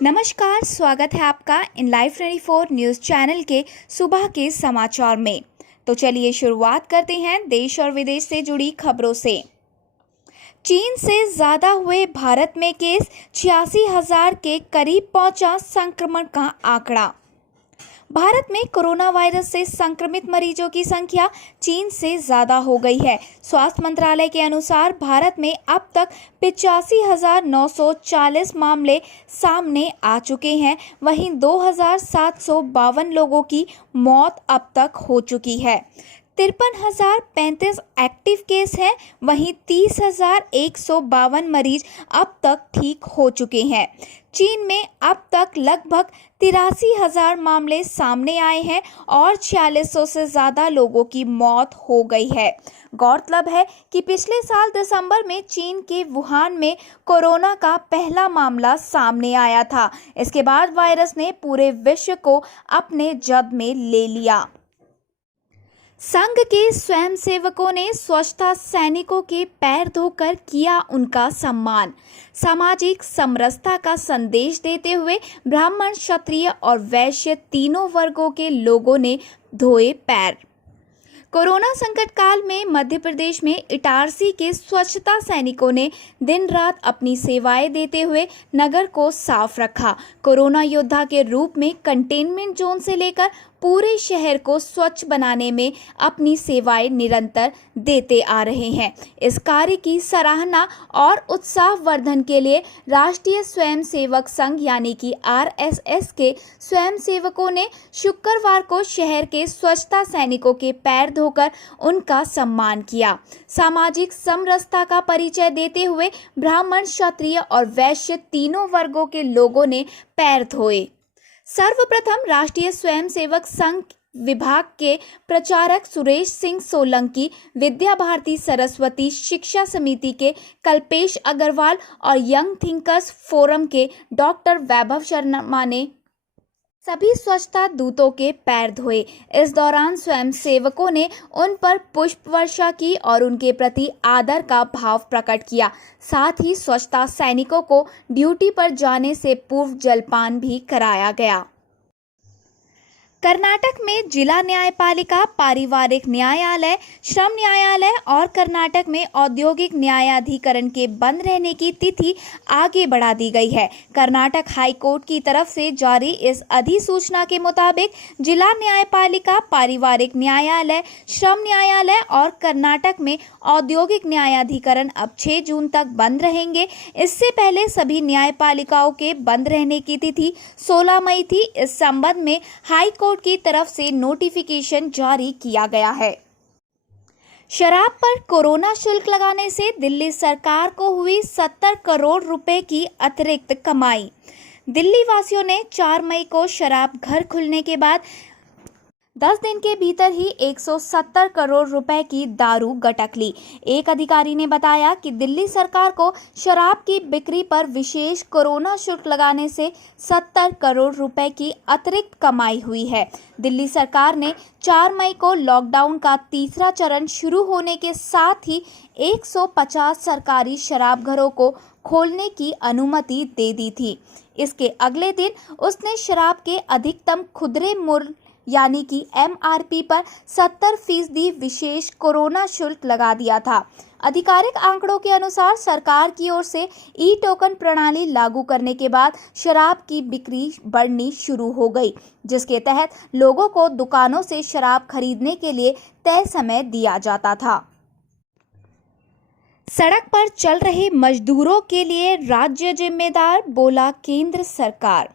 नमस्कार, स्वागत है आपका इन लाइव 24 न्यूज़ चैनल के सुबह के समाचार में। तो चलिए शुरुआत करते हैं देश और विदेश से जुड़ी खबरों से। चीन से ज़्यादा हुए भारत में केस, 86,000 के करीब पहुंचा संक्रमण का आंकड़ा। भारत में कोरोना वायरस से संक्रमित मरीजों की संख्या चीन से ज़्यादा हो गई है। स्वास्थ्य मंत्रालय के अनुसार भारत में अब तक 85,940 मामले सामने आ चुके हैं। वहीं 2,752 लोगों की मौत अब तक हो चुकी है। 53,035 एक्टिव केस हैं। वहीं 30,152 मरीज अब तक ठीक हो चुके हैं। चीन में अब तक लगभग 83,000 मामले सामने आए हैं और 4600 से ज़्यादा लोगों की मौत हो गई है। गौरतलब है कि पिछले साल दिसंबर में चीन के वुहान में कोरोना का पहला मामला सामने आया था। इसके बाद वायरस ने पूरे विश्व को अपने जद में ले लिया। संघ के स्वयंसेवकों ने स्वच्छता सैनिकों के पैर धोकर किया उनका सम्मान। सामाजिक समरसता का संदेश देते हुए ब्राह्मण, क्षत्रिय और वैश्य तीनों वर्गों के लोगों ने धोए पैर। कोरोना संकट काल में मध्य प्रदेश में इटारसी के स्वच्छता सैनिकों ने दिन रात अपनी सेवाएं देते हुए नगर को साफ रखा। कोरोना योद्धा के रूप में कंटेनमेंट जोन से लेकर पूरे शहर को स्वच्छ बनाने में अपनी सेवाएं निरंतर देते आ रहे हैं। इस कार्य की सराहना और उत्साहवर्धन के लिए राष्ट्रीय स्वयंसेवक संघ यानी कि RSS के स्वयंसेवकों ने शुक्रवार को शहर के स्वच्छता सैनिकों के पैर धोकर उनका सम्मान किया। सामाजिक समरसता का परिचय देते हुए ब्राह्मण, क्षत्रिय और वैश्य तीनों वर्गों के लोगों ने पैर धोए। सर्वप्रथम राष्ट्रीय स्वयंसेवक संघ विभाग के प्रचारक सुरेश सिंह सोलंकी, विद्या भारती सरस्वती शिक्षा समिति के कल्पेश अग्रवाल और यंग थिंकर्स फोरम के डॉक्टर वैभव शर्मा ने सभी स्वच्छता दूतों के पैर धोए। इस दौरान स्वयंसेवकों ने उन पर पुष्प वर्षा की और उनके प्रति आदर का भाव प्रकट किया। साथ ही स्वच्छता सैनिकों को ड्यूटी पर जाने से पूर्व जलपान भी कराया गया। कर्नाटक में जिला न्यायपालिका, पारिवारिक न्यायालय, श्रम न्यायालय और कर्नाटक में औद्योगिक न्यायाधिकरण के बंद रहने की तिथि आगे बढ़ा दी गई है। कर्नाटक हाई कोर्ट की तरफ से जारी इस अधिसूचना के मुताबिक जिला न्यायपालिका, पारिवारिक न्यायालय, श्रम न्यायालय और कर्नाटक में औद्योगिक न्यायाधिकरण अब 6 जून तक बंद रहेंगे। इससे पहले सभी न्यायपालिकाओं के बंद रहने की तिथि 16 मई थी। इस संबंध में हाई कोर्ट की तरफ से नोटिफिकेशन जारी किया गया है। शराब पर कोरोना शुल्क लगाने से दिल्ली सरकार को हुई 70 करोड़ रुपए की अतिरिक्त कमाई। दिल्ली वासियों ने 4 मई को शराब घर खुलने के बाद 10 दिन के भीतर ही 170 करोड़ रुपए की दारू गटक ली। एक अधिकारी ने बताया कि दिल्ली सरकार को शराब की बिक्री पर विशेष कोरोना शुल्क लगाने से 70 करोड़ रुपए की अतिरिक्त कमाई हुई है। दिल्ली सरकार ने 4 मई को लॉकडाउन का तीसरा चरण शुरू होने के साथ ही 150 सरकारी शराब घरों को खोलने की अनुमति दे दी थी। इसके अगले दिन उसने शराब के अधिकतम खुदरे मूल्य यानी कि MRP पर 70% विशेष कोरोना शुल्क लगा दिया था। आधिकारिक आंकड़ों के अनुसार सरकार की ओर से ई-टोकन प्रणाली लागू करने के बाद शराब की बिक्री बढ़नी शुरू हो गई, जिसके तहत लोगों को दुकानों से शराब खरीदने के लिए तय समय दिया जाता था। सड़क पर चल रहे मजदूरों के लिए राज्य जिम्मेदार, बोला केंद्र सरकार।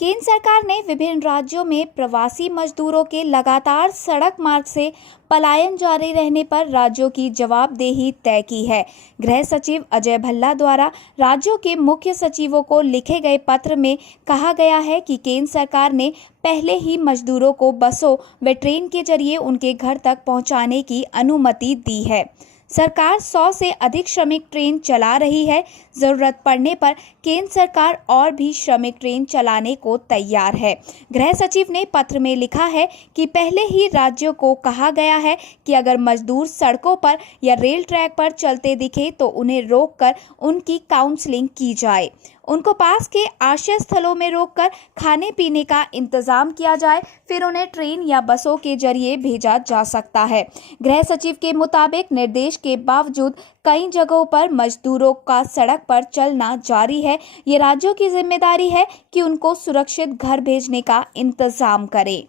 केंद्र सरकार ने विभिन्न राज्यों में प्रवासी मजदूरों के लगातार सड़क मार्ग से पलायन जारी रहने पर राज्यों की जवाबदेही तय की है। गृह सचिव अजय भल्ला द्वारा राज्यों के मुख्य सचिवों को लिखे गए पत्र में कहा गया है कि केंद्र सरकार ने पहले ही मजदूरों को बसों व ट्रेन के जरिए उनके घर तक पहुंचाने की अनुमति दी है। सरकार 100 से अधिक श्रमिक ट्रेन चला रही है। जरूरत पड़ने पर केंद्र सरकार और भी श्रमिक ट्रेन चलाने को तैयार है। गृह सचिव ने पत्र में लिखा है कि पहले ही राज्यों को कहा गया है कि अगर मजदूर सड़कों पर या रेल ट्रैक पर चलते दिखे तो उन्हें रोककर उनकी काउंसलिंग की जाए। उनको पास के आश्रय स्थलों में रोककर खाने पीने का इंतजाम किया जाए, फिर उन्हें ट्रेन या बसों के जरिए भेजा जा सकता है। गृह सचिव के मुताबिक निर्देश के बावजूद कई जगहों पर मजदूरों का सड़क पर चलना जारी है। ये राज्यों की जिम्मेदारी है कि उनको सुरक्षित घर भेजने का इंतजाम करें।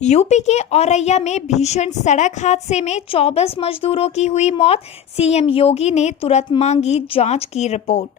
यूपी के औरैया में भीषण सड़क हादसे में 24 मजदूरों की हुई मौत। सीएम योगी ने तुरंत मांगी जांच की रिपोर्ट।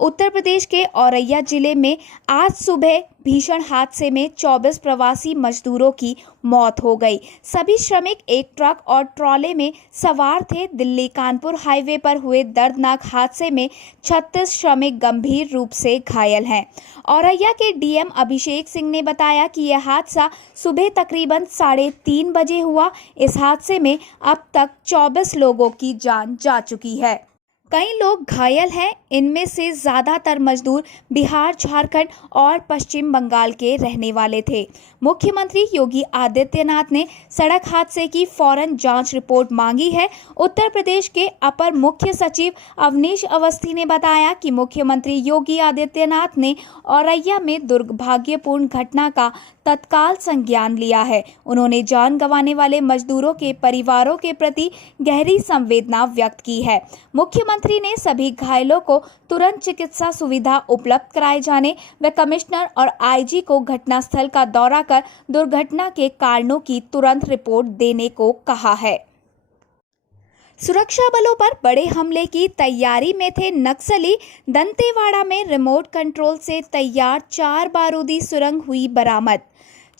उत्तर प्रदेश के औरैया जिले में आज सुबह भीषण हादसे में 24 प्रवासी मजदूरों की मौत हो गई। सभी श्रमिक एक ट्रक और ट्रॉले में सवार थे। दिल्ली कानपुर हाईवे पर हुए दर्दनाक हादसे में 36 श्रमिक गंभीर रूप से घायल हैं। औरैया के डीएम अभिषेक सिंह ने बताया कि यह हादसा सुबह तकरीबन 3:30 बजे हुआ। इस हादसे में अब तक 24 लोगों की जान जा चुकी है। कई लोग घायल हैं। इनमें से ज़्यादातर मजदूर बिहार, झारखंड और पश्चिम बंगाल के रहने वाले थे। मुख्यमंत्री योगी आदित्यनाथ ने सड़क हादसे की फौरन जांच रिपोर्ट मांगी है। उत्तर प्रदेश के अपर मुख्य सचिव अवनीश अवस्थी ने बताया कि मुख्यमंत्री योगी आदित्यनाथ ने औरैया में दुर्भाग्यपूर्ण घटना का तत्काल संज्ञान लिया है। उन्होंने जान गंवाने वाले मजदूरों के परिवारों के प्रति गहरी संवेदना व्यक्त की है। मुख्यमंत्री ने सभी घायलों को तुरंत चिकित्सा सुविधा उपलब्ध कराए जाने व कमिश्नर और आईजी को घटनास्थल का दौरा कर दुर्घटना के कारणों की तुरंत रिपोर्ट देने को कहा है। सुरक्षा बलों पर बड़े हमले की तैयारी में थे नक्सली। दंतेवाड़ा में रिमोट कंट्रोल से तैयार 4 बारूदी सुरंग हुई बरामद।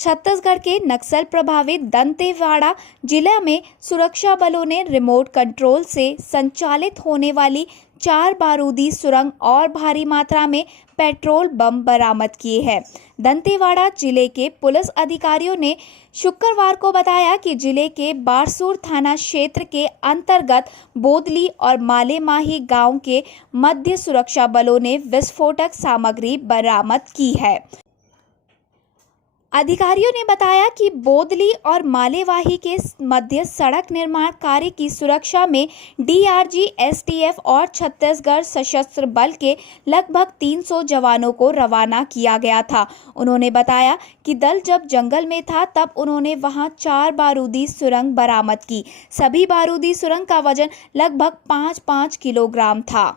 छत्तीसगढ़ के नक्सल प्रभावित दंतेवाड़ा जिला में सुरक्षा बलों ने रिमोट कंट्रोल से संचालित होने वाली 4 बारूदी सुरंग और भारी मात्रा में पेट्रोल बम बरामद किए हैं। दंतेवाड़ा जिले के पुलिस अधिकारियों ने शुक्रवार को बताया कि जिले के बारसूर थाना क्षेत्र के अंतर्गत बोदली और मालेमाही गांव के मध्य सुरक्षा बलों ने विस्फोटक सामग्री बरामद की है। अधिकारियों ने बताया कि बोदली और मालेवाही के मध्य सड़क निर्माण कार्य की सुरक्षा में डीआरजी, एसटीएफ और छत्तीसगढ़ सशस्त्र बल के लगभग 300 जवानों को रवाना किया गया था। उन्होंने बताया कि दल जब जंगल में था तब उन्होंने वहां 4 बारूदी सुरंग बरामद की। सभी बारूदी सुरंग का वजन लगभग 5-5 किलोग्राम था।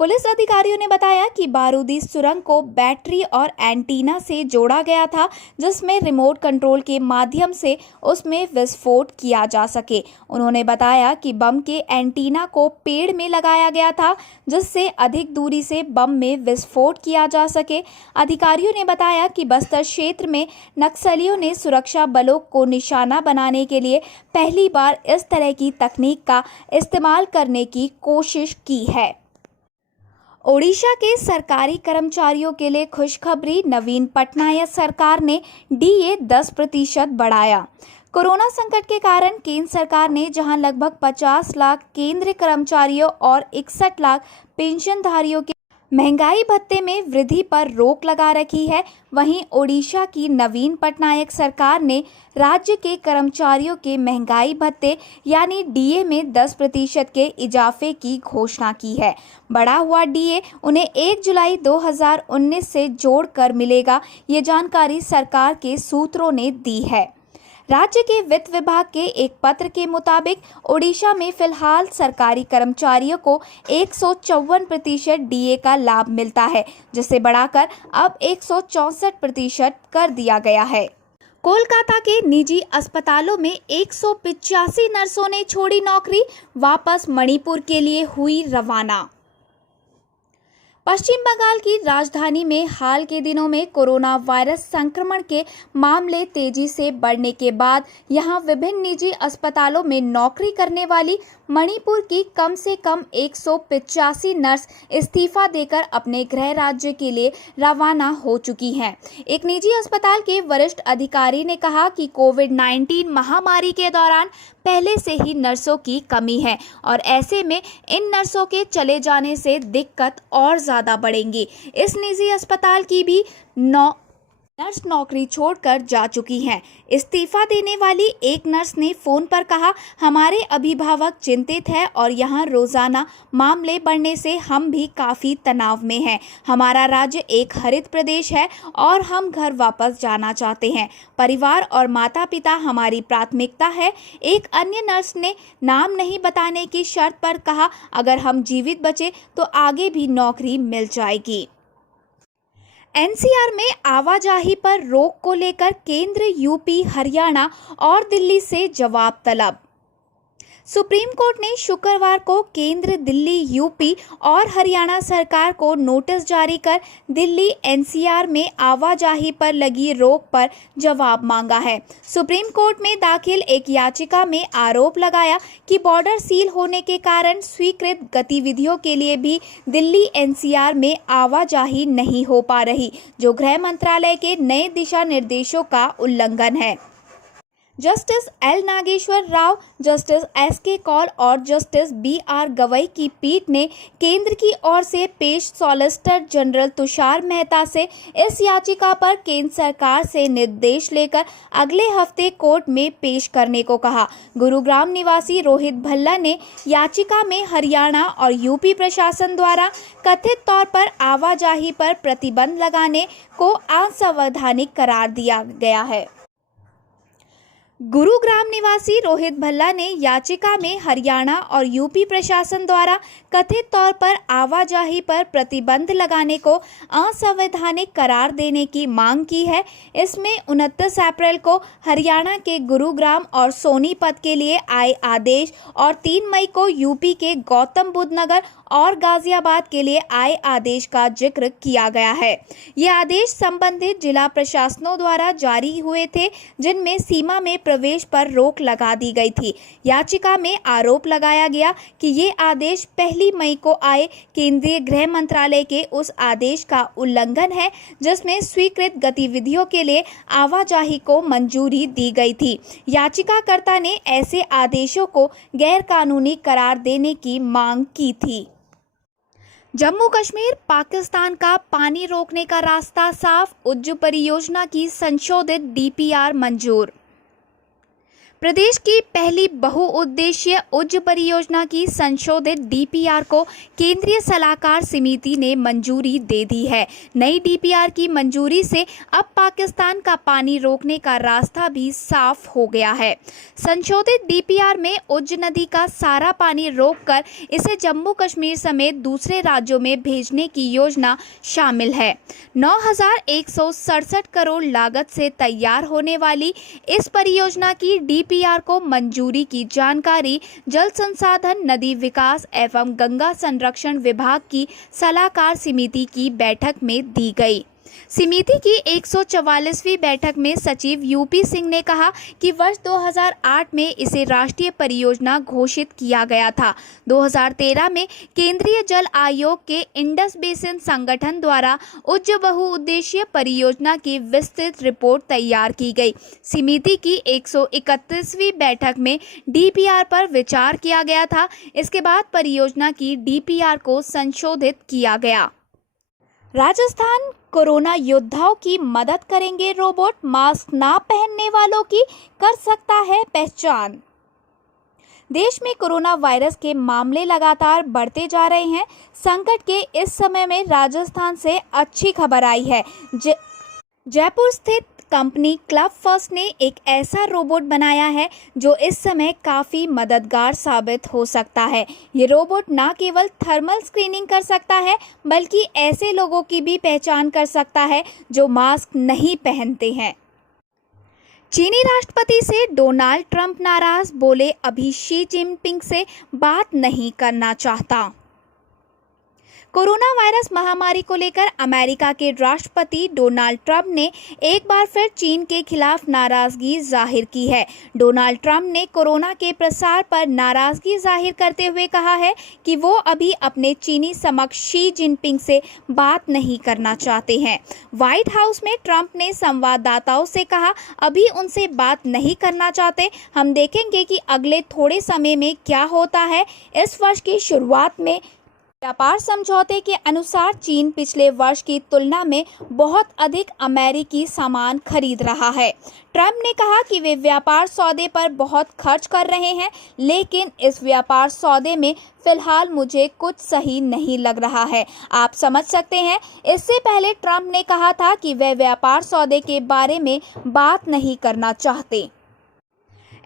पुलिस अधिकारियों ने बताया कि बारूदी सुरंग को बैटरी और एंटीना से जोड़ा गया था, जिसमें रिमोट कंट्रोल के माध्यम से उसमें विस्फोट किया जा सके। उन्होंने बताया कि बम के एंटीना को पेड़ में लगाया गया था, जिससे अधिक दूरी से बम में विस्फोट किया जा सके। अधिकारियों ने बताया कि बस्तर क्षेत्र में नक्सलियों ने सुरक्षा बलों को निशाना बनाने के लिए पहली बार इस तरह की तकनीक का इस्तेमाल करने की कोशिश की है। ओडिशा के सरकारी कर्मचारियों के लिए खुशखबरी। नवीन पटनायक सरकार ने डीए 10% बढ़ाया। कोरोना संकट के कारण केंद्र सरकार ने जहां लगभग 50 लाख केंद्रीय कर्मचारियों और 61 लाख पेंशनधारियों के महंगाई भत्ते में वृद्धि पर रोक लगा रखी है, वहीं ओडिशा की नवीन पटनायक सरकार ने राज्य के कर्मचारियों के महंगाई भत्ते यानी डीए में 10% के इजाफे की घोषणा की है। बढ़ा हुआ डीए उन्हें 1 जुलाई 2019 से जोड़कर मिलेगा। ये जानकारी सरकार के सूत्रों ने दी है। राज्य के वित्त विभाग के एक पत्र के मुताबिक ओडिशा में फिलहाल सरकारी कर्मचारियों को 154% डीए का लाभ मिलता है, जिसे बढ़ाकर अब 164% कर दिया गया है। कोलकाता के निजी अस्पतालों में 185 नर्सों ने छोड़ी नौकरी, वापस मणिपुर के लिए हुई रवाना। पश्चिम बंगाल की राजधानी में हाल के दिनों में कोरोना वायरस संक्रमण के मामले तेजी से बढ़ने के बाद यहां विभिन्न निजी अस्पतालों में नौकरी करने वाली मणिपुर की कम से कम 185 नर्स इस्तीफा देकर अपने गृह राज्य के लिए रवाना हो चुकी हैं। एक निजी अस्पताल के वरिष्ठ अधिकारी ने कहा कि कोविड-19 महामारी के दौरान पहले से ही नर्सों की कमी है और ऐसे में इन नर्सों के चले जाने से दिक्कत और ज़्यादा बढ़ेंगी। इस निजी अस्पताल की भी नर्स नौकरी छोड़कर जा चुकी हैं। इस्तीफा देने वाली एक नर्स ने फोन पर कहा, हमारे अभिभावक चिंतित हैं और यहाँ रोजाना मामले बढ़ने से हम भी काफ़ी तनाव में हैं। हमारा राज्य एक हरित प्रदेश है और हम घर वापस जाना चाहते हैं। परिवार और माता पिता हमारी प्राथमिकता है। एक अन्य नर्स ने नाम नहीं बताने की शर्त पर कहा, अगर हम जीवित बचे तो आगे भी नौकरी मिल जाएगी। एनसीआर में आवाजाही पर रोक को लेकर केंद्र, यूपी, हरियाणा और दिल्ली से जवाब तलब। सुप्रीम कोर्ट ने शुक्रवार को केंद्र, दिल्ली, यूपी और हरियाणा सरकार को नोटिस जारी कर दिल्ली एनसीआर में आवाजाही पर लगी रोक पर जवाब मांगा है। सुप्रीम कोर्ट में दाखिल एक याचिका में आरोप लगाया कि बॉर्डर सील होने के कारण स्वीकृत गतिविधियों के लिए भी दिल्ली एनसीआर में आवाजाही नहीं हो पा रही, जो गृह मंत्रालय के नए दिशा निर्देशों का उल्लंघन है। Justice L Nageswara Rao, justice S K Kaul और जस्टिस बी आर गवई की पीठ ने केंद्र की ओर से पेश सॉलिसिटर जनरल तुषार मेहता से इस याचिका पर केंद्र सरकार से निर्देश लेकर अगले हफ्ते कोर्ट में पेश करने को कहा। गुरुग्राम निवासी रोहित भल्ला ने याचिका में हरियाणा और यूपी प्रशासन द्वारा कथित तौर पर आवाजाही पर प्रतिबंध लगाने को असंवैधानिक करार दिया गया है। गुरुग्राम निवासी रोहित भल्ला ने याचिका में हरियाणा और यूपी प्रशासन द्वारा कथित तौर पर आवाजाही पर प्रतिबंध लगाने को असंवैधानिक करार देने की मांग की है। इसमें 29 अप्रैल को हरियाणा के गुरुग्राम और सोनीपत के लिए आए आदेश और 3 मई को यूपी के गौतम बुद्ध नगर और गाजियाबाद के लिए आए आदेश का जिक्र किया गया है। ये आदेश संबंधित जिला प्रशासनों द्वारा जारी हुए थे, जिनमें सीमा में प्रवेश पर रोक लगा दी गई थी। याचिका में आरोप लगाया गया कि ये आदेश 1 मई को आए केंद्रीय गृह मंत्रालय के उस आदेश का उल्लंघन है जिसमें स्वीकृत गतिविधियों के लिए आवाजाही को मंजूरी दी गई थी। याचिकाकर्ता ने ऐसे आदेशों को गैरकानूनी करार देने की मांग की थी। जम्मू कश्मीर, पाकिस्तान का पानी रोकने का रास्ता साफ, उज्ज परियोजना की संशोधित डीपीआर मंजूर। प्रदेश की पहली बहुउद्देशीय उज्ज परियोजना की संशोधित डीपीआर को केंद्रीय सलाहकार समिति ने मंजूरी दे दी है। नई डीपीआर की मंजूरी से अब पाकिस्तान का पानी रोकने का रास्ता भी साफ हो गया है। संशोधित डीपीआर में उज्ज नदी का सारा पानी रोककर इसे जम्मू कश्मीर समेत दूसरे राज्यों में भेजने की योजना शामिल है। 9,167 करोड़ लागत से तैयार होने वाली इस परियोजना की डीपीआर को मंजूरी की जानकारी जल संसाधन, नदी विकास एवं गंगा संरक्षण विभाग की सलाहकार समिति की बैठक में दी गई। समिति की 144वीं बैठक में सचिव यूपी सिंह ने कहा कि वर्ष 2008 में इसे राष्ट्रीय परियोजना घोषित किया गया था। 2013 में केंद्रीय जल आयोग के इंडस बेसिन संगठन द्वारा उच्च बहुउद्देशीय परियोजना की विस्तृत रिपोर्ट तैयार की गई। समिति की 131वीं बैठक में डीपीआर पर विचार किया गया था। इसके बाद परियोजना की डीपीआर को संशोधित किया गया। राजस्थान, कोरोना योद्धाओं की मदद करेंगे रोबोट, मास्क ना पहनने वालों की कर सकता है पहचान। देश में कोरोना वायरस के मामले लगातार बढ़ते जा रहे हैं। संकट के इस समय में राजस्थान से अच्छी खबर आई है। जयपुर स्थित कंपनी क्लब फर्स्ट ने एक ऐसा रोबोट बनाया है जो इस समय काफ़ी मददगार साबित हो सकता है। ये रोबोट न केवल थर्मल स्क्रीनिंग कर सकता है बल्कि ऐसे लोगों की भी पहचान कर सकता है जो मास्क नहीं पहनते हैं। चीनी राष्ट्रपति से डोनाल्ड ट्रंप नाराज, बोले अभी शी जिनपिंग से बात नहीं करना चाहता। कोरोना वायरस महामारी को लेकर अमेरिका के राष्ट्रपति डोनाल्ड ट्रंप ने एक बार फिर चीन के खिलाफ नाराजगी जाहिर की है। डोनाल्ड ट्रंप ने कोरोना के प्रसार पर नाराजगी जाहिर करते हुए कहा है कि वो अभी अपने चीनी समकक्ष शी जिनपिंग से बात नहीं करना चाहते हैं। व्हाइट हाउस में ट्रंप ने संवाददाताओं से कहा, अभी उनसे बात नहीं करना चाहते। हम देखेंगे कि अगले थोड़े समय में क्या होता है। इस वर्ष की शुरुआत में व्यापार समझौते के अनुसार चीन पिछले वर्ष की तुलना में बहुत अधिक अमेरिकी सामान खरीद रहा है। ट्रंप ने कहा कि वे व्यापार सौदे पर बहुत खर्च कर रहे हैं, लेकिन इस व्यापार सौदे में फिलहाल मुझे कुछ सही नहीं लग रहा है। आप समझ सकते हैं, इससे पहले ट्रंप ने कहा था कि वे व्यापार सौदे के बारे में बात नहीं करना चाहते।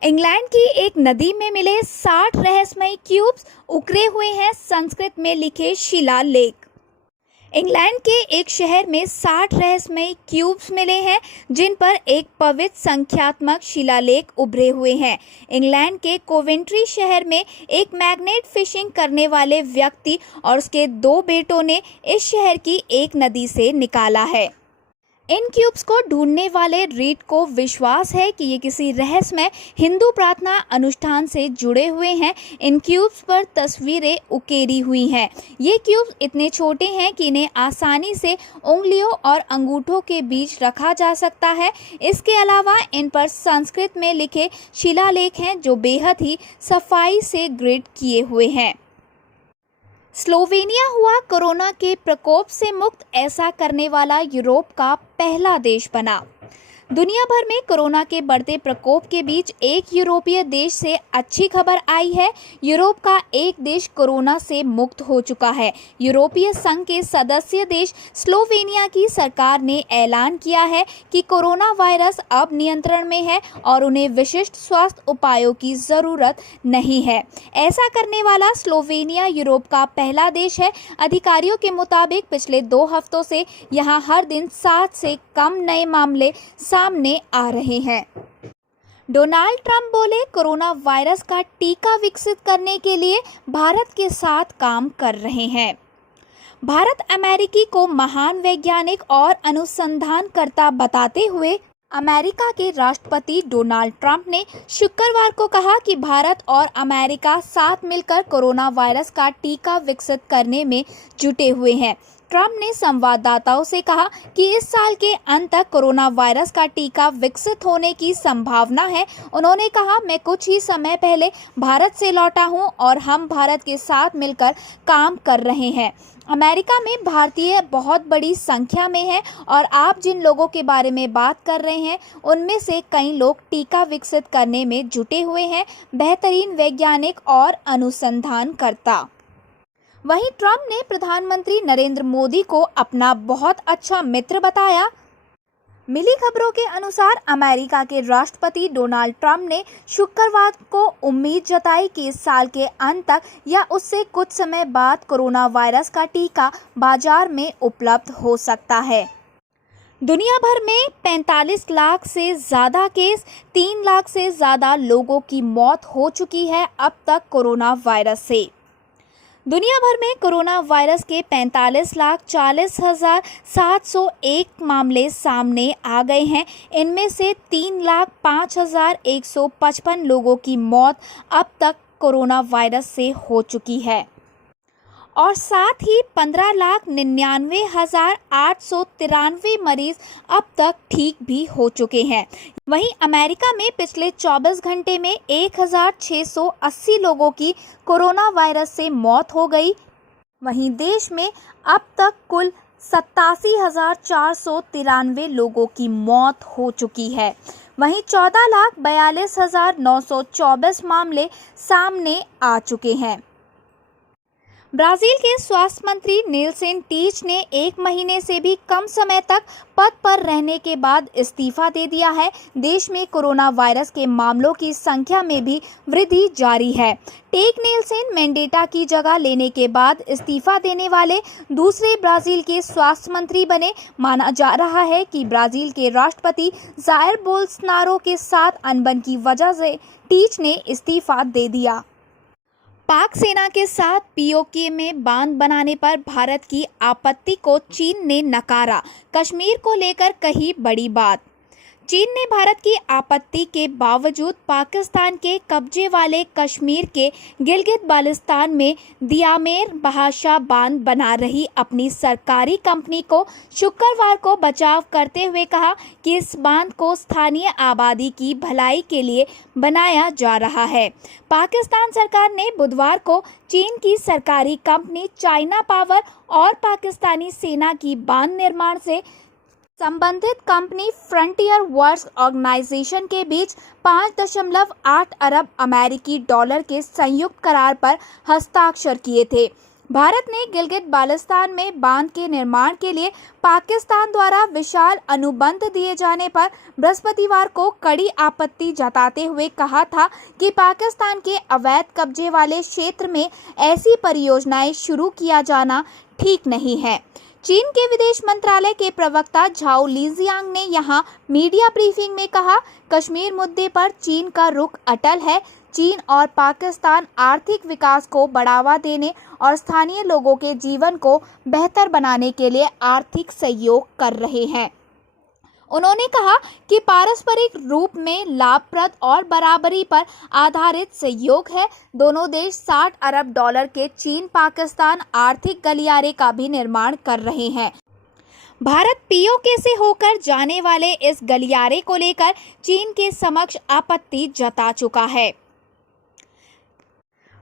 इंग्लैंड की एक नदी में मिले 60 रहस्यमयी क्यूब्स उकरे हुए हैं संस्कृत में लिखे शिलालेख। इंग्लैंड के एक शहर में 60 रहस्यमयी क्यूब्स मिले हैं, जिन पर एक पवित्र संख्यात्मक शिलालेख उभरे हुए हैं। इंग्लैंड के कोवेंट्री शहर में एक मैग्नेट फिशिंग करने वाले व्यक्ति और उसके 2 बेटों ने इस शहर की एक नदी से निकाला है। इन क्यूब्स को ढूंढने वाले रीड को विश्वास है कि ये किसी रहस्यमय हिंदू प्रार्थना अनुष्ठान से जुड़े हुए हैं। इन क्यूब्स पर तस्वीरें उकेरी हुई हैं। ये क्यूब्स इतने छोटे हैं कि इन्हें आसानी से उंगलियों और अंगूठों के बीच रखा जा सकता है। इसके अलावा इन पर संस्कृत में लिखे शिलालेख हैं, जो बेहद ही सफाई से ग्रिड किए हुए हैं। स्लोवेनिया हुआ कोरोना के प्रकोप से मुक्त। ऐसा करने वाला यूरोप का पहला देश बना। दुनिया भर में कोरोना के बढ़ते प्रकोप के बीच एक यूरोपीय देश से अच्छी खबर आई है। यूरोप का एक देश कोरोना से मुक्त हो चुका है। यूरोपीय संघ के सदस्य देश स्लोवेनिया की सरकार ने ऐलान किया है कि कोरोना वायरस अब नियंत्रण में है और उन्हें विशिष्ट स्वास्थ्य उपायों की ज़रूरत नहीं है। ऐसा करने वाला स्लोवेनिया यूरोप का पहला देश है। अधिकारियों के मुताबिक पिछले 2 हफ्तों से यहाँ हर दिन 7 से कम नए मामले सामने आ रहे हैं। डोनाल्ड ट्रंप बोले, कोरोना वायरस का टीका विकसित करने के लिए भारत के साथ काम कर रहे हैं। भारत अमेरिकी को महान वैज्ञानिक और अनुसंधानकर्ता बताते हुए अमेरिका के राष्ट्रपति डोनाल्ड ट्रंप ने शुक्रवार को कहा कि भारत और अमेरिका साथ मिलकर कोरोना वायरस का टीका विकसित करने में जुटे हुए हैं। ट्रंप ने संवाददाताओं से कहा कि इस साल के अंत तक कोरोना वायरस का टीका विकसित होने की संभावना है। उन्होंने कहा, मैं कुछ ही समय पहले भारत से लौटा हूं और हम भारत के साथ मिलकर काम कर रहे हैं। अमेरिका में भारतीय बहुत बड़ी संख्या में हैं और आप जिन लोगों के बारे में बात कर रहे हैं, उनमें से कई लोग टीका विकसित करने में जुटे हुए हैं, बेहतरीन वैज्ञानिक और अनुसंधानकर्ता। वहीं ट्रंप ने प्रधानमंत्री नरेंद्र मोदी को अपना बहुत अच्छा मित्र बताया। मिली खबरों के अनुसार अमेरिका के राष्ट्रपति डोनाल्ड ट्रंप ने शुक्रवार को उम्मीद जताई कि इस साल के अंत तक या उससे कुछ समय बाद कोरोना वायरस का टीका बाजार में उपलब्ध हो सकता है। दुनिया भर में 45 लाख से ज़्यादा केस, 3 लाख से ज़्यादा लोगों की मौत हो चुकी है अब तक कोरोना वायरस से। दुनिया भर में कोरोना वायरस के 45,40,701 मामले सामने आ गए हैं। इनमें से 3,05,155 लोगों की मौत अब तक कोरोना वायरस से हो चुकी है और साथ ही 15,99,893 मरीज अब तक ठीक भी हो चुके हैं। वहीं अमेरिका में पिछले 24 घंटे में 1,680 लोगों की कोरोना वायरस से मौत हो गई। वहीं देश में अब तक कुल 87,493 लोगों की मौत हो चुकी है। वहीं 14,42,924 मामले सामने आ चुके हैं। ब्राजील के स्वास्थ्य मंत्री नेल्सन टीच ने 1 महीने से भी कम समय तक पद पर रहने के बाद इस्तीफा दे दिया है। देश में कोरोना वायरस के मामलों की संख्या में भी वृद्धि जारी है। टेक नेल्सन मेंडेटा की जगह लेने के बाद इस्तीफा देने वाले दूसरे ब्राजील के स्वास्थ्य मंत्री बने। माना जा रहा है कि ब्राजील के राष्ट्रपति जायर बोल्सोनारो के साथ अनबन की वजह से टीच ने इस्तीफा दे दिया। पाक सेना के साथ पीओके में बांध बनाने पर भारत की आपत्ति को चीन ने नकारा। कश्मीर को लेकर कही बड़ी बात। चीन ने भारत की आपत्ति के बावजूद पाकिस्तान के कब्जे वाले कश्मीर के गिलगित बाल्टिस्तान में दियामेर बहाशा बांध बना रही अपनी सरकारी कंपनी को शुक्रवार को बचाव करते हुए कहा कि इस बांध को स्थानीय आबादी की भलाई के लिए बनाया जा रहा है। पाकिस्तान सरकार ने बुधवार को चीन की सरकारी कंपनी चाइना पावर और पाकिस्तानी सेना की बांध निर्माण से संबंधित कंपनी फ्रंटियर वर्क्स ऑर्गेनाइजेशन के बीच 5.8 अरब अमेरिकी डॉलर के संयुक्त करार पर हस्ताक्षर किए थे। भारत ने गिलगित बाल्टिस्तान में बांध के निर्माण के लिए पाकिस्तान द्वारा विशाल अनुबंध दिए जाने पर बृहस्पतिवार को कड़ी आपत्ति जताते हुए कहा था कि पाकिस्तान के अवैध कब्जे वाले क्षेत्र में ऐसी परियोजनाएं शुरू किया जाना ठीक नहीं है। चीन के विदेश मंत्रालय के प्रवक्ता झाओ लिजियांग ने यहां मीडिया ब्रीफिंग में कहा, कश्मीर मुद्दे पर चीन का रुख अटल है। चीन और पाकिस्तान आर्थिक विकास को बढ़ावा देने और स्थानीय लोगों के जीवन को बेहतर बनाने के लिए आर्थिक सहयोग कर रहे हैं। उन्होंने कहा कि पारस्परिक रूप में लाभप्रद और बराबरी पर आधारित सहयोग है। दोनों देश 60 अरब डॉलर के चीन पाकिस्तान आर्थिक गलियारे का भी निर्माण कर रहे हैं। भारत पीओके से होकर जाने वाले इस गलियारे को लेकर चीन के समक्ष आपत्ति जता चुका है।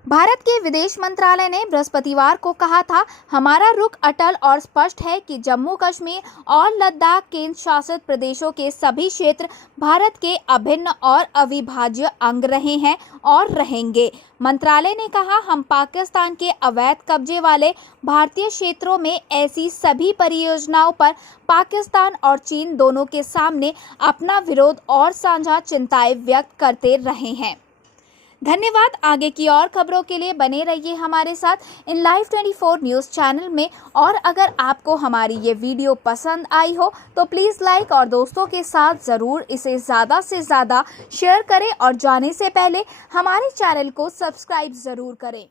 भारत के विदेश मंत्रालय ने बृहस्पतिवार को कहा था, हमारा रुख अटल और स्पष्ट है कि जम्मू कश्मीर और लद्दाख केंद्र शासित प्रदेशों के सभी क्षेत्र भारत के अभिन्न और अविभाज्य अंग रहे हैं और रहेंगे। मंत्रालय ने कहा, हम पाकिस्तान के अवैध कब्जे वाले भारतीय क्षेत्रों में ऐसी सभी परियोजनाओं पर पाकिस्तान और चीन दोनों के सामने अपना विरोध और साझा चिंताएं व्यक्त करते रहे हैं। धन्यवाद। आगे की और खबरों के लिए बने रहिए हमारे साथ इन लाइव 24 न्यूज़ चैनल में। और अगर आपको हमारी ये वीडियो पसंद आई हो तो प्लीज़ लाइक और दोस्तों के साथ ज़रूर इसे ज़्यादा से ज़्यादा शेयर करें और जाने से पहले हमारे चैनल को सब्सक्राइब ज़रूर करें।